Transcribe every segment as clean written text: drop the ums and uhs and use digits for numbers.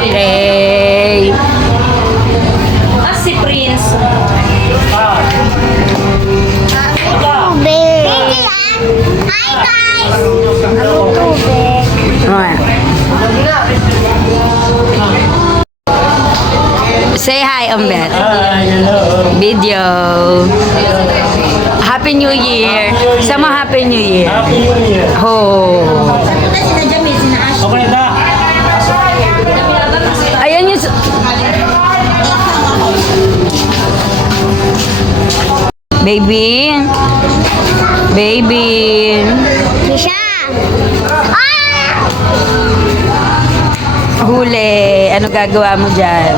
Okay. Si Prince. Tubig. Hi guys! Anong tubig? Say hi, Ambet. Hi, hello. Video. Happy New Year. Sama Happy New Year. Happy New Year. Oh. Sina Jamil, sina Ash. Okay na. Ayan yung... Baby. Baby. Kisha! Ah! Huli. Ano gagawa mo dyan?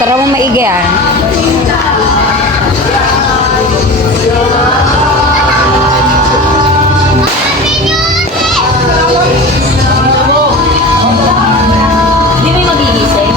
Sarap mo maigi ah. Di mo yung magigising?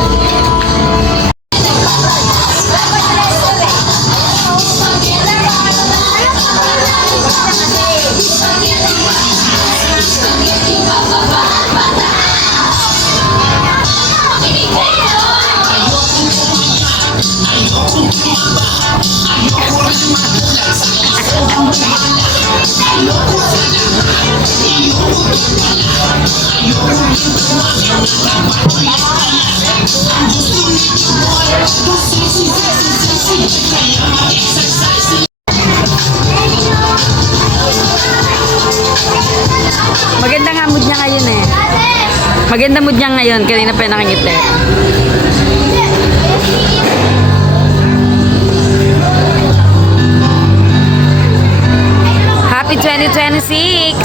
Maganda nga mood niya ngayon eh. Maganda mood niya ngayon. Kanina pa yung nakangiti. Happy 2026!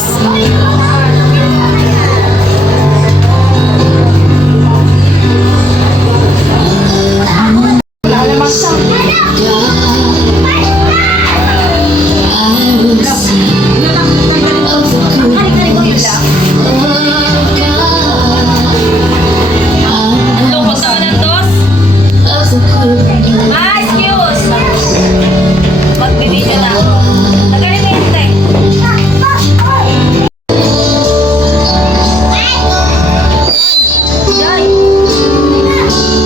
Lungkot ka ng dos? Excuse! Magbibideo na ako. Nagaling mo yun, Tay.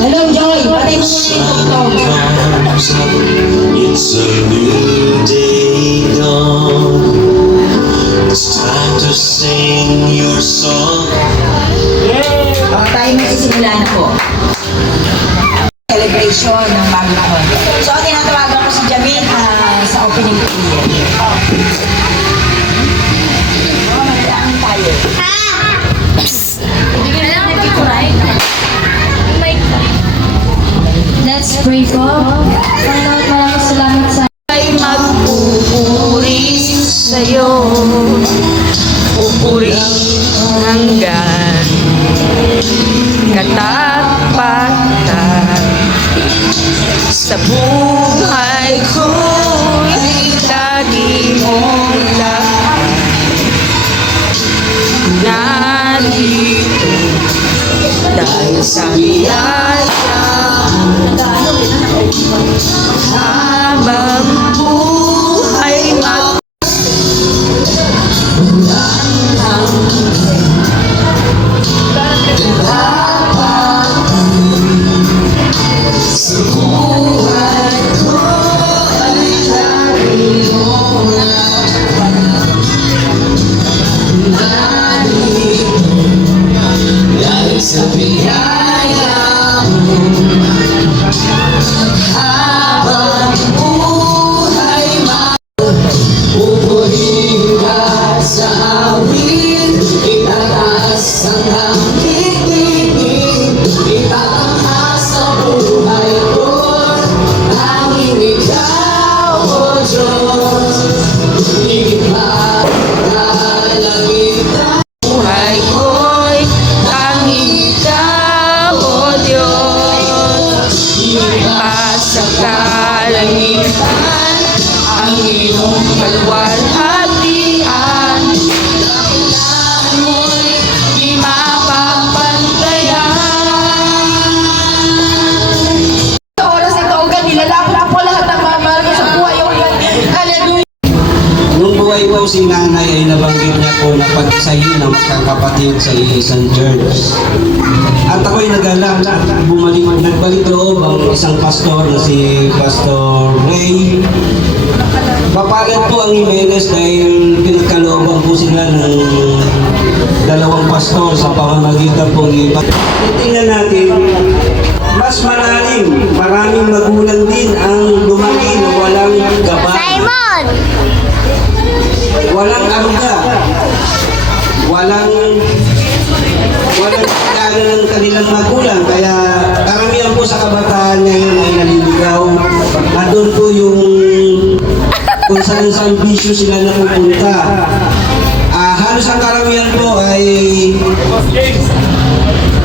Hello, Joy! Patay mo muna yung tugtog. It's a new day dawn. It's time to sing your song. Tayo magsisimula na po. Celebration ng bagong taon. So, tinatawagan ko si Jamil sa opening prayer. Magandang tayo. Let's pray po. Panginoon, maraming salamat sa Ay magpupuri sa'yo. Pupuri hanggang katapatan. Sa buhay ko'y lagi mong lahat. Nandito dahil sa biyaya habang buhay Sa biyaya habang buhay pupurihin ka sa awit, itataas ang hangin-tingin, itatangkas sa buhay ko, tanging ikaw, O Diyos, higit pa kalangit na buhay ko'y tanging ikaw, O Diyos. Ipa sa kalangitan ang iyong kaluwalhatian. Mo'y di mapag po si nanay ay nabanggit niya po na pag-isahin ng magkakapatid sa isang church. At ako'y nagalak, nagbalik loob ang isang pastor na si Pastor Ray. Papalit po ang Jimenez dahil pinagkalooban po sila ng dalawang pastor sa pamamagitan pong iba. Tingnan natin, mas malalim, maraming magulang din ang lumaki na walang gabay. Simon! Walang aruga, walang kailangan ng kanilang magulang. Kaya karamihan po sa kabataan ngayon ay naliligaw. Andun po yung kung saan bisyo sila napupunta. Halos ang karamihan po ay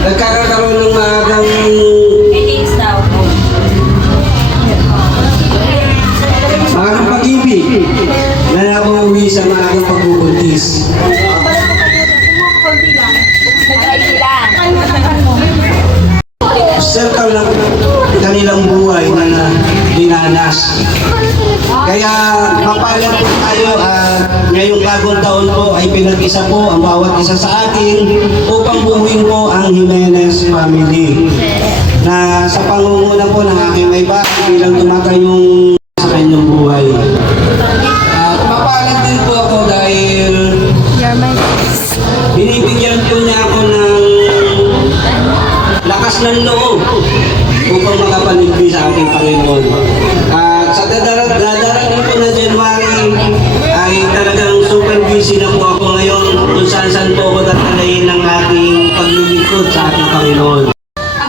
nagkakaroon ng maagang Meetings daw. maagang pag-ibig na nakauwi sa maagang pagbubuntis. Circle ng kanilang buhay na dinanas. Kaya mapalan po tayo at ngayong bagong taon po ay pinag-isa po ang bawat isa sa atin upang buuin po ang Jimenez family. Na sa pangunguna po ng aking may bahay bilang tumatayong sa kanyang buhay. At mapalan din po ako dahil binibigyan po niya ako ng lakas ng loob upang makapaligbi sa ating Panginoon. At sa dadating po na January ay talagang super busy na po ako ngayon kung saan po ako tatalayin ng ating paglilingkod sa ating Panginoon.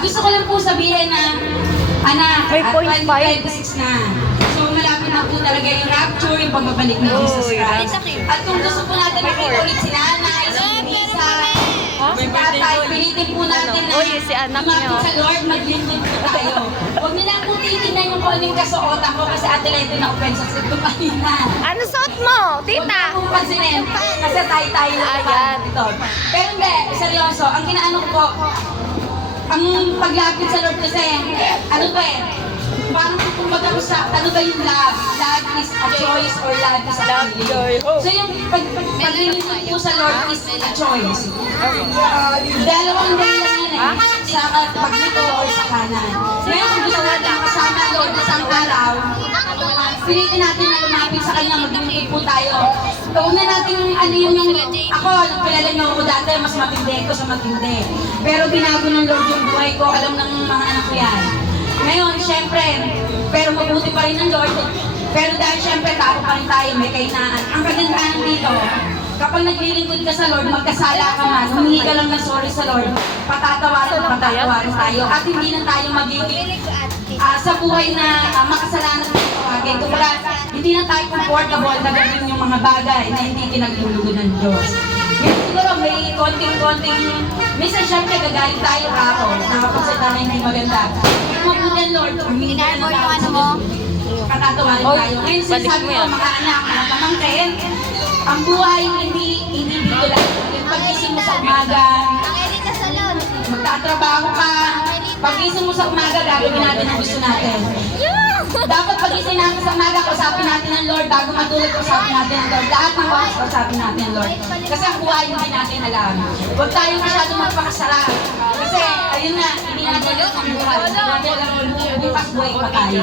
Gusto ko lang po sabihin na, anak, at 2026 na. So malapit na po talaga yung rapture, yung pagbabalik ni Jesus Christ. At kung gusto po natin makita ulit si nanay, si Lisa, si tatay, pilitin po natin na lumapit sa Lord, maglingkod po tayo. Huwag nyo lang po titignan yung kung anong kasuotan ko kasi Ate Lento na offense sa ito kanina. Ano suot mo, tita? Huwag po pansinin kasi tayo lang ito. Pero hindi, seryoso, ang kinaano ko po, ang paglapit sa Lord kasi, ano ba parang kumbaga ko sa, ano ba yung love? Love is a choice or love is a feeling. So yung paglilingkod po sa Lord is a choice. Dalawang dahilan yan sa pagliko or sa kanan. Ngayon kung gusto natin makasama ang Lord isang araw, pilitin natin na lumapit sa Kanya, maglingkod po tayo. Huwag na natin ano yung ako, kilala niyo ako dati, mas matindi ko sa matindi. Pero binago ng Lord yung buhay ko, alam ng mga anak ko yan. Ngayon, syempre, pero mabuti pa rin ng Lord. Pero dahil syempre, tao pa rin tayo, may kainaan. Ang kagandahan dito, kapag naglilingkod ka sa Lord, magkasala ka man, humingi ka lang ng sorry sa Lord, patatawarin tayo. At hindi na tayo magiging sa buhay na makasalanan ng tawagin. Kumbaga, hindi na tayo comfortable na gawin yung mga bagay na hindi kinaglulugo ng Diyos. Ngayon siguro may konting, minsan syempre gagaling tayo ako, nakapagsalita na hindi maganda. Pero mabuti ang Lord, humingi ka ng tawag sa Diyos, patatawarin tayo. Ngayon sinasabi ko, mga anak, mga pamangkin, ang buhay hindi dito lang. Yung pag-ising mo sa umaga, magtatrabaho ka, pag-ising mo sa umaga, gagawin natin ang gusto natin. Dapat pag-ising natin sa umaga, kausapin natin ang Lord. Bago matulog, kausapin natin ang Lord. Lahat ng oras, kausapin natin ang Lord. Kasi ang buhay hindi natin alam. Huwag tayong masyadong magpakasara. Kasi, ayun nga, hindi natin alam ang buhay. Hindi natin alam kung bukas buhay pa tayo.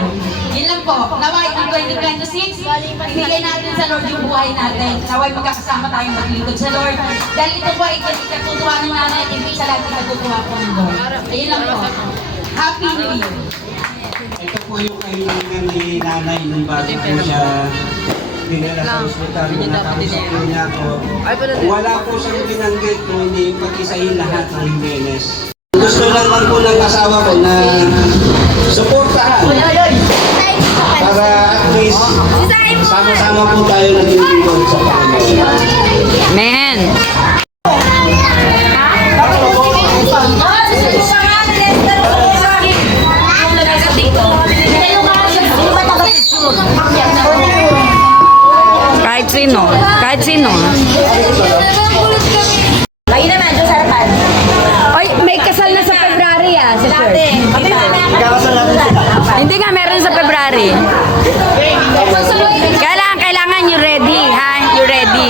Yun lang po. Naway, ang 2026, ibigay natin sa Lord yung buhay natin. Naway, magkakasama tayong maglingkod sa Lord. Dahil ito po ay ikatutuwa ng nanay at hindi sa lahat ikatutuwa po ng Lord. Ayun lang po. Happy New Year! Ito po yung kailangan ni nanay nung bago po siya dinala sa hospital. Nakausap po niya ako. Wala po siyang binanggit kung hindi pag-isahin lahat ng Jimenez. Gusto naman po ng asawa ko na suportahan para at least sama-sama po tayo naglilingkod sa Panginoon. Men. Kahit sino. Lagi naman, Diyos harapan. Oy, may kasal na sa February sa church. Hindi nga, meron sa February. Kailangan you ready, ha? You ready.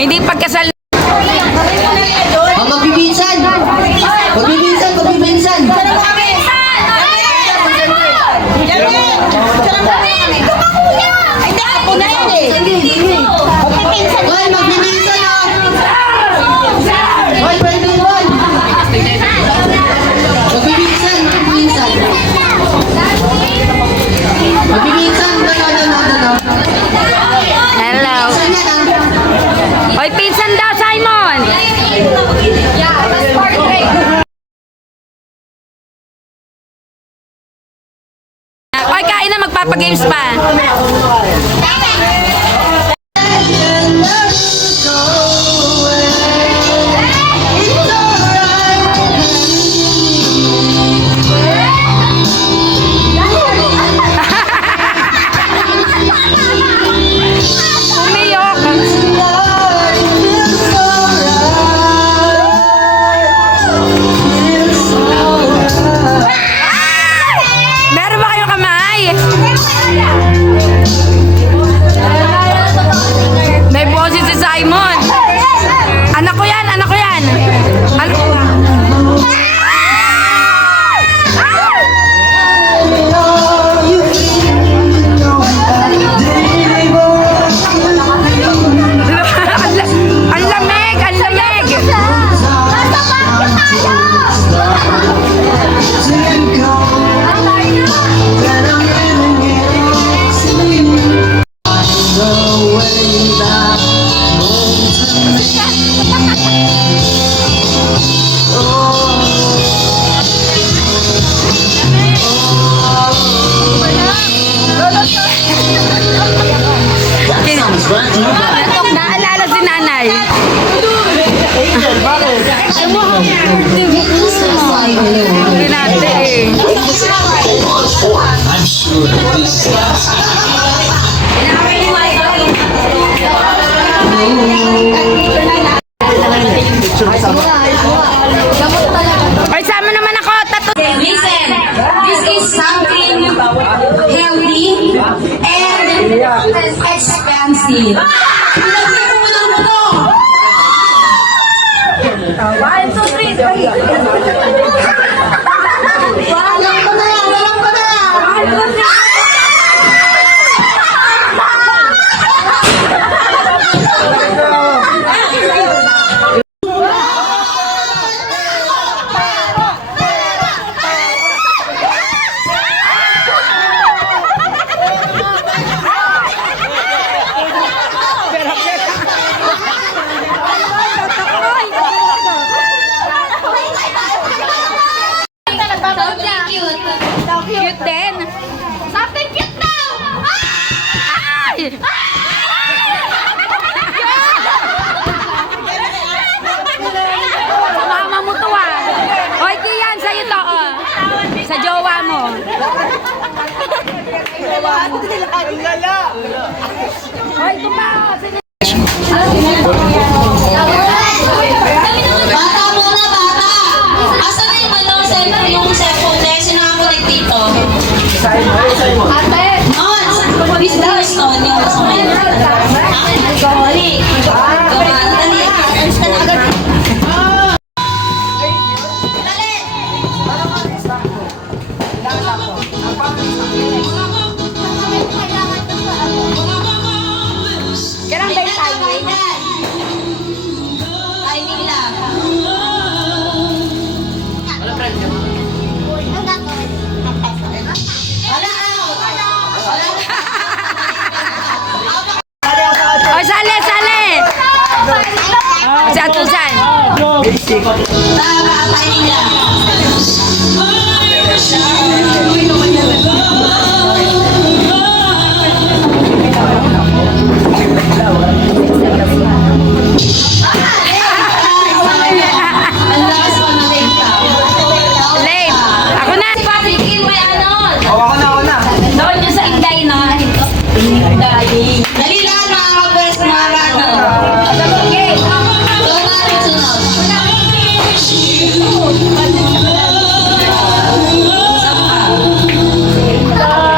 Hindi pagkasal. Magbibinsan! Magbibinsan! Magbibinsan! Hoy, magbibinsan ah! Hoy, pwede yun! Magbibinsan! Magbibinsan! Magbibinsan! Hello. Hoy, pinsan daw, Simon. Hoy, kain na, magpapagames pa. Meron ba kayong kamay? May boses si Simon. Anak ko yan, anak ko yan. Ang lamig, ang lamig. Naalala si nanay. Hindi natin. I'm sure this Ay, sama naman ako. Listen, this is something healthy and expensive. Pinagyan mo ng muto! 1, 2, 3, walang pa na! Walang pa na! 1, 2, 3. Cute din. Something cute now! Ay! Sa mama mo to ah. Hoy, Kian, sa'yo to oh. Sa jowa mo. Hoy, tumawa. Bata muna, bata! Asan na yung yung cellphone na yung sinakakulit dito? Ate! Business to, yung gusto mo yun. Dali. Dali. Alis ka na agad. Dali. Kailangan ba yung timing? Timing lang. Wala out. Hoy, sali, sali. Sa tusan. Timing lang. Ang lakas mo na late ka. Late. Ako na. Pabikin mo yung ano. Ako na. Doon yung sa Inday, no? Dali. Dali lang, mga kabes, mga ano. Okay. Doon na rin sunod. Isa pa.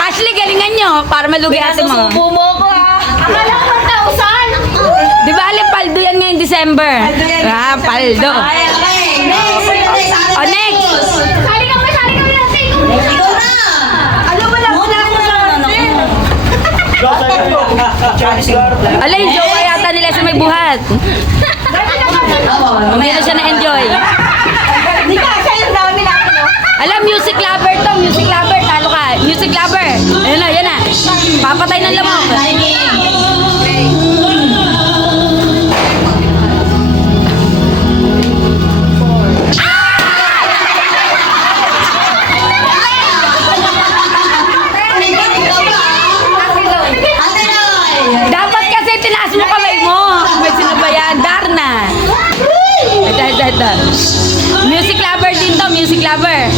Ashley, galingan nyo para malugi ate mo. Susubo mo ko ha. Akala ko 1,000. Di ba, aling paldo yan ngayong December? Ah, paldo. Ay, next. O, next. Sali ka pa. Ikaw na. Ano wala mo na ako natin. Ala, yung jowa yata nila sa may buhat. Hindi na siya na-enjoy. Hindi ka kayo namin ako. Alam, music lover to, music lover. Talo ka. Music lover. Ayan na, yan na. Papatay ng lamok. Ate Noy. Dapat kasi tinaas mo kamay mo. May sino ba yan? Darna. Ito. Music lover din to, music lover.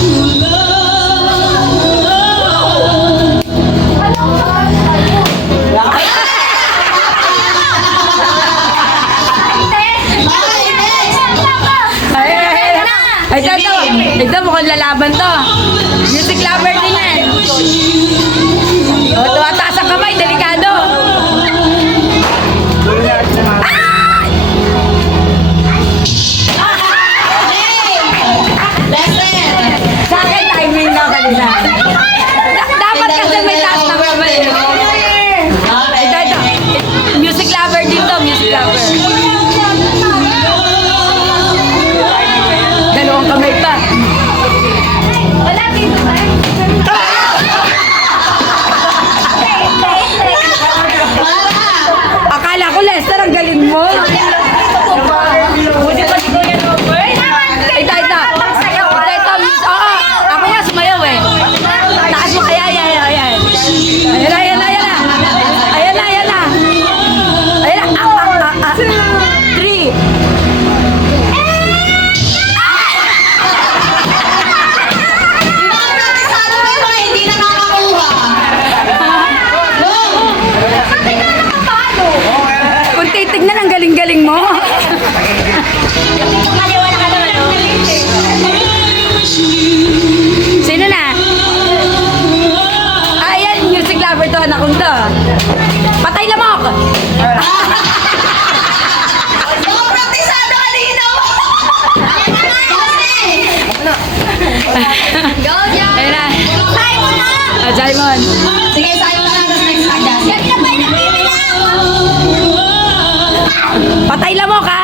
Ito, mukhang lalaban to. Music lover din yan. O, tuwataas ang kamay, delikado. Sa akin, timing na kanina. Dapat kasi may taas ng kamay. Ito. Music lover din to, music lover. Dalawang kamay pa. Wala dito ba? Akala ko, Lester, ang galing mo. Ito. Oo, ako nga sumayaw eh. Taas mo, ayan. Ayan na. Three. Hindi na nakakuha. Kung titignan, ang galing-galing mo. Sino na? Ayan, music lover to, anak kong to. Patay lamok! Praktisado kanina. Go, Jack. Ayan na. Try mo na. Simon. Sige, sa'yo na lang. Tapos next time. Yan ka pa yung nagbibilang. Patay lamok, ha?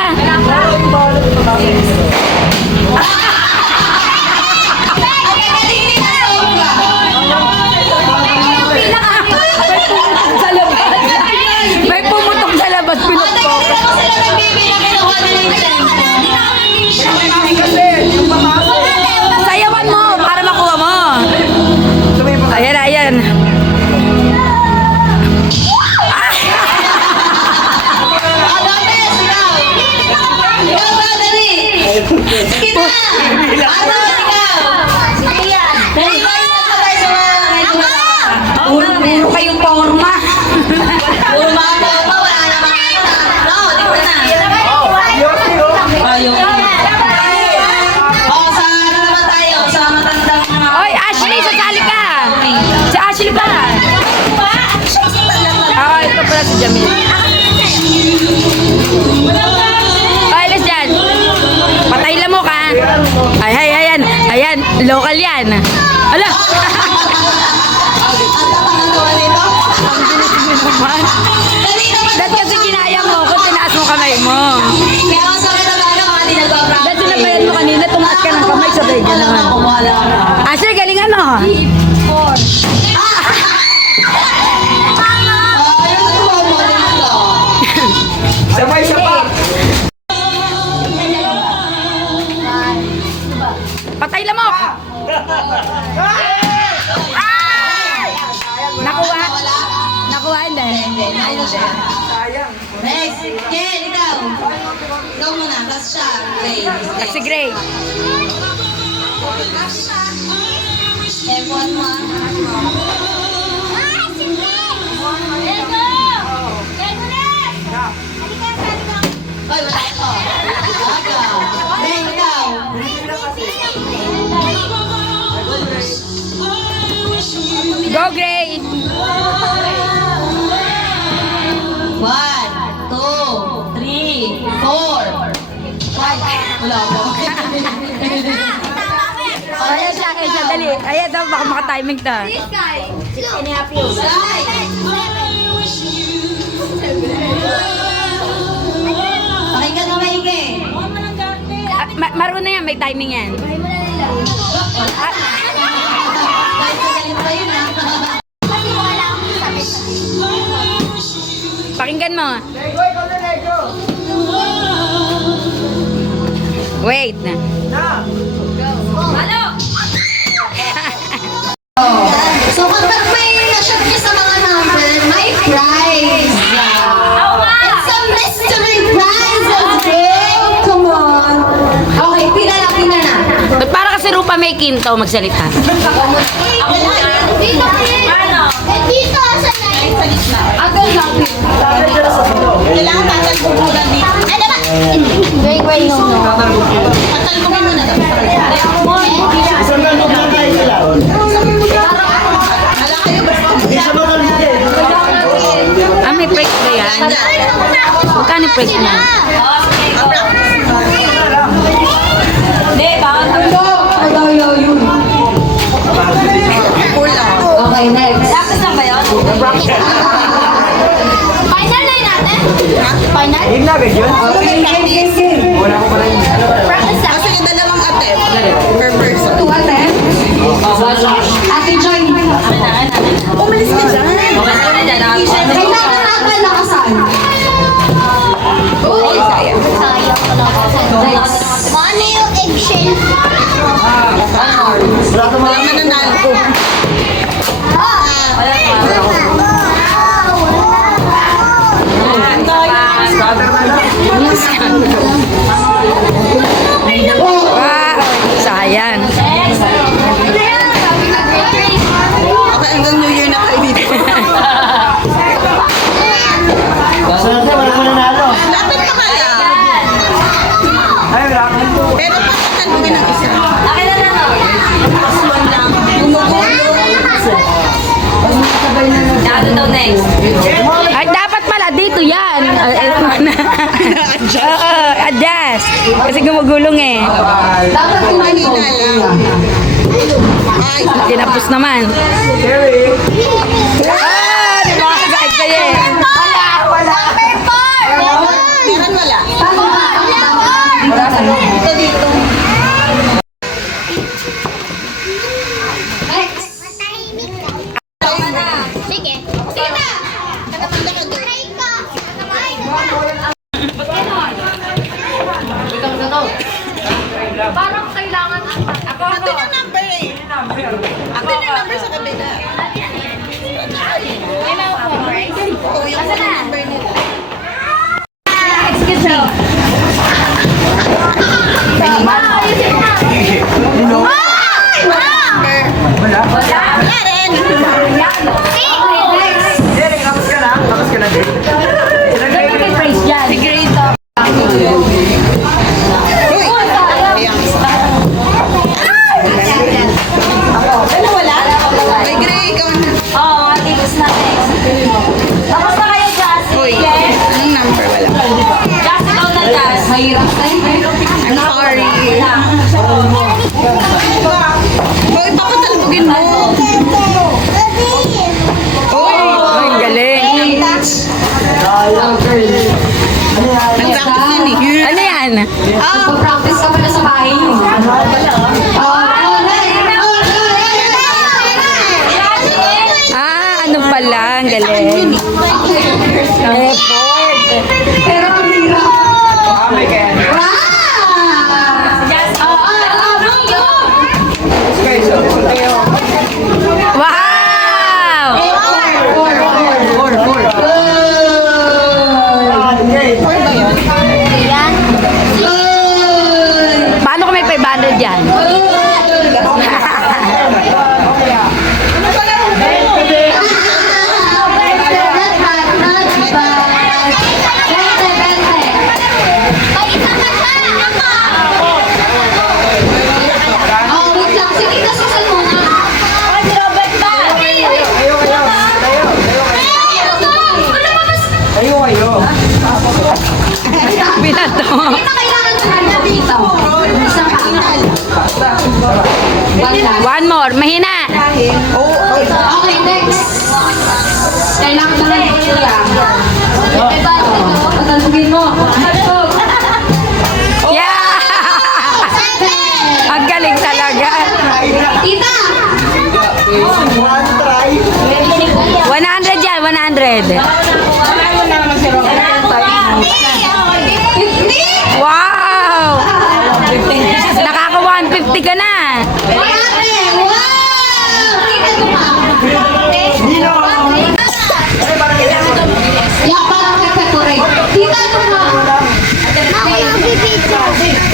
Sa labas. May pumutok sa labas, pinukpok. Sayawan mo para makuha mo. Ayan. Puro kayong forma. Oy, Ashley, sasali ka. Si Ashley ba? Ito pala si Jamil. Alas dyan. Patay lamok, ha? Ayan. Local yan. Ala! Dahil kasi ginaya mo ako, tinaas mo kamay mo. Dahil sinabayan mo kanina, tumaas ka ng kamay, sabay gano'n. Ashley, galingan mo. Patay lamok! Nakuha, hindi. Next, Ken, ikaw. Ikaw muna, tapos siya. Grace. Si Gray. F1 mo ah. Hoy, wala ito. Ken, ikaw. Go, Gray! ito, baka maka-timing to. This guy. Pakinggan mo maigi. Marunong yan, may timing yan. Kasi wala akong sabi. Pakinggan mo. Wait. So kapag may na-shot niyo sa mga number, may prize. It's a mystery prize, okay? Come on. Okay, pila na. Ba't para kasi Rupa may kinto magsalita? Dito ano? Dito sa light. Ako lang. Kailangan tatalbugan dito. Ano ba? Wait, no. Tatalbugan mo na. Isang ganun na tayo sila. Ala kayo ba? Isa ba kami din? Ah, may price ba yan? Magkano yung price niya? Hindi, bawal kami. Okay, next. Tapos na ba yun? Final na natin. Final? Game na agad yun? Wala ko pala yun. Practice na. Kasi dalawang attempt per person. Ate Joy. Umalis ka dyan. Kailangan natin lakasan. Sayang pala. Ano yung eggshell? Wala ko Wala mananalo. Wow, sayang. Okay, hanggang New Year na kayo dito. Swerte, wala ko nanalo. Dapat pa kaya. Ay, wala ko. Pero pagkatalbugan ng isa. Akin na lang. Aswan lang. Gumugulo. Natin daw next. Ay, dapat pala dito yan. Oo, adjust. Kasi gumugulong eh. Dapat Kanina lang. Ay, Tinapos naman. Ah, di ba kagait sa'yo eh. meron wala. Tama. Ito dito. Sige. Tita! Nakapunta ka doon. Aray ko! Parang kailangan Ito yung number eh. Ito yung number sa kabila. Oo, yung number nila. Excuse me. Wala rin. May price dyan. Ano wala? May gray, ikaw na. Oo, tips na next. Tapos na kayo, Jazz. Uy, Sige. anong number? Wala. Jazz, ikaw na, Jazz. mahirap na I'm sorry. Hoy, papatalbugin mo. Uy, Ang galing. nag-practice yan eh. Ano yan? Practice ka pala sa bahay. Ah, ano pala? Ang galing. Effort. Pero ang hirap. Wow! Wow! Paano kung may 500 yan? Ay, isa pa siya! Oh, wait lang. Sige, kasusan mo na. Ay, si Robert ba? Binato. Hindi na kailangan ko na dito. Isang One more. Mahina. Okay, next. Kailangan na lang ito lang. Tatalbugin mo. Yeah! Ang galing talaga. Tita! 100 yan, 100. Wow! Nakaka 150 ka na. Yan parang nagkatuloy. Tita, ito mo.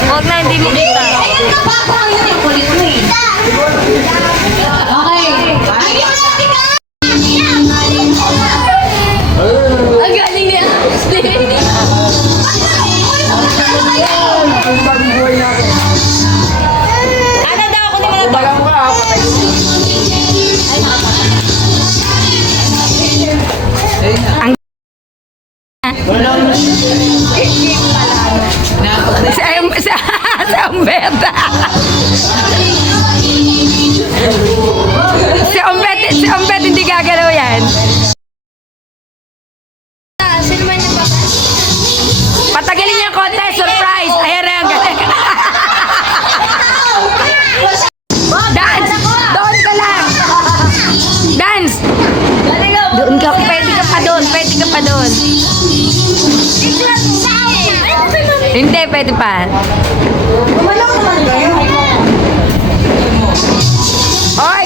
Huwag na, hindi mo kita. Ayun na ba ako? Yun yung kulit mo eh. Okay. Ayun na, tika! Ang galing niya. Ano daw ako naman ito? Ang sa Umbeta. Si Umbet hindi gagalaw yan. Patagalin niyo yung konti, surprise. Ayan na yung galing. Dance! Doon ka lang! Dance! Doon ka, pwede ka pa doon, pwede ka pa doon. Hindi, pwede pa. Oy,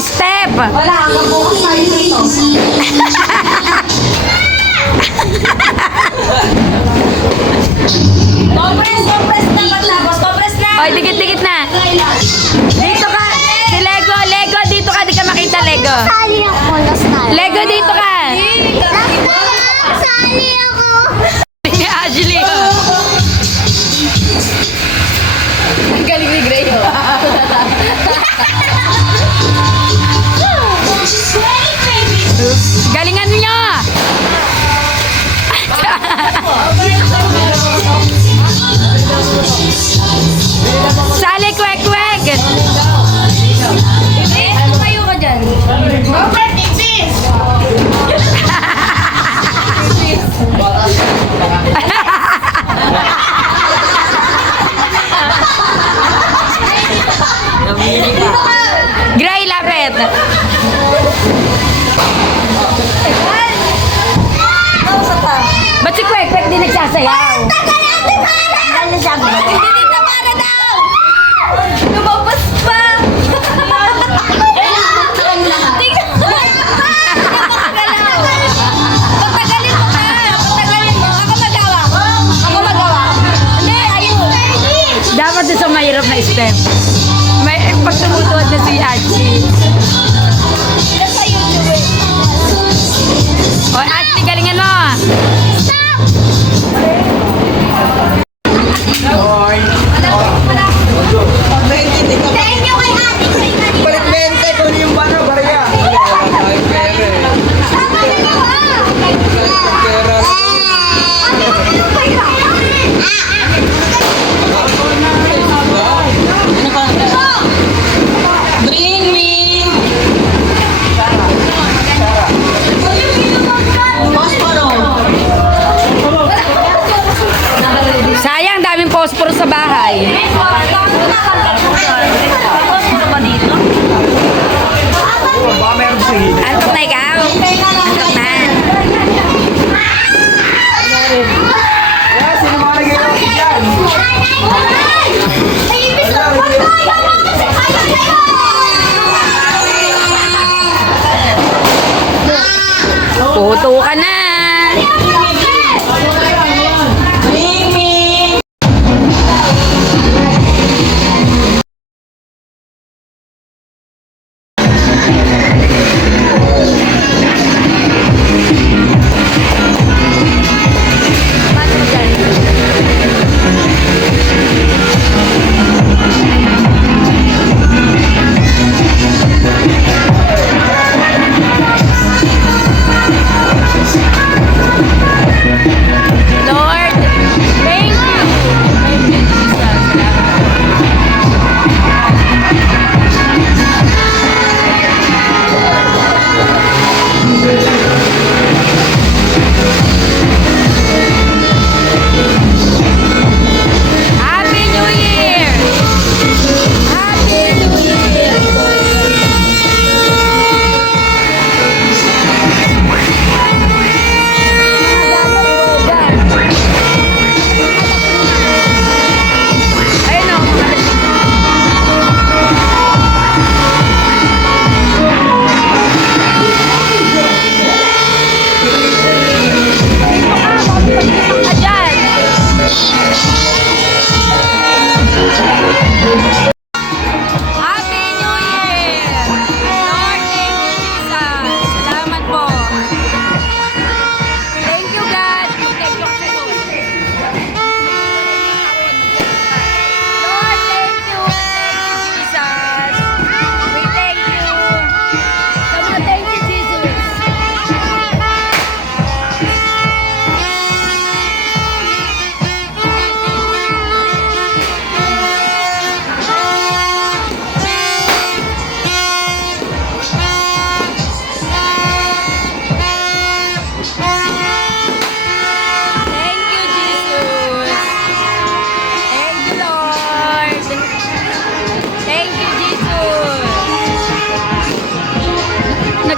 step! Wala, hanggang bukas tayo dito. Compress na pagtapos. Compress na. Oy, dikit-dikit na. Dito ka. Si Lego, Lego, dito ka. Di ka makita, Lego. Sali ako, last time. Lego, dito ka. Sali ako. Ni Ashley. Ang galing ni Gray. Galingan niyo. Sali, kwek, kwek. Tayo ka dyan. Gray, lapit. Ba't si Kwek Kwek di nagsasayaw? Hindi dito para daw. Lumabas pa! Patagalin mo ka. Patagalin mo. Ako magawa. Ako magawa. Hindi, ayun. Dapat doon sa mahirap na step. May pag tumutuwad na si Achi. Nasa YouTube eh. O Achi, galingan mo! Thank you kay ate. Balik 20, kung yung bano, barya. Sama na niyo ah. Bring me. Sayang, daming posporo sa bahay. Baka meron sa hili. Antok na ikaw? Antok na. Kaya, sino mga nag-iwan dyan? Puto ka na. Bring me.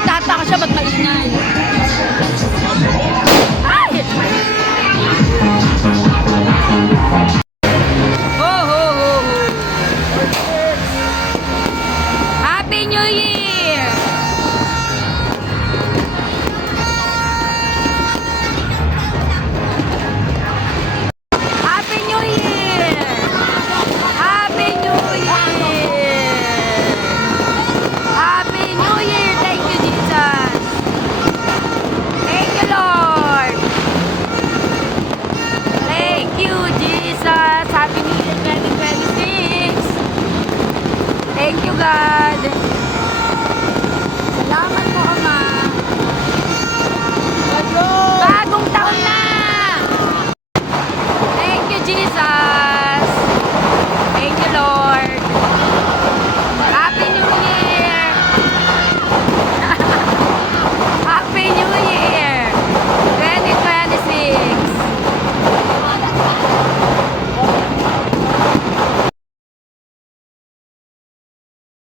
Nagtataka siya, ba't maingay?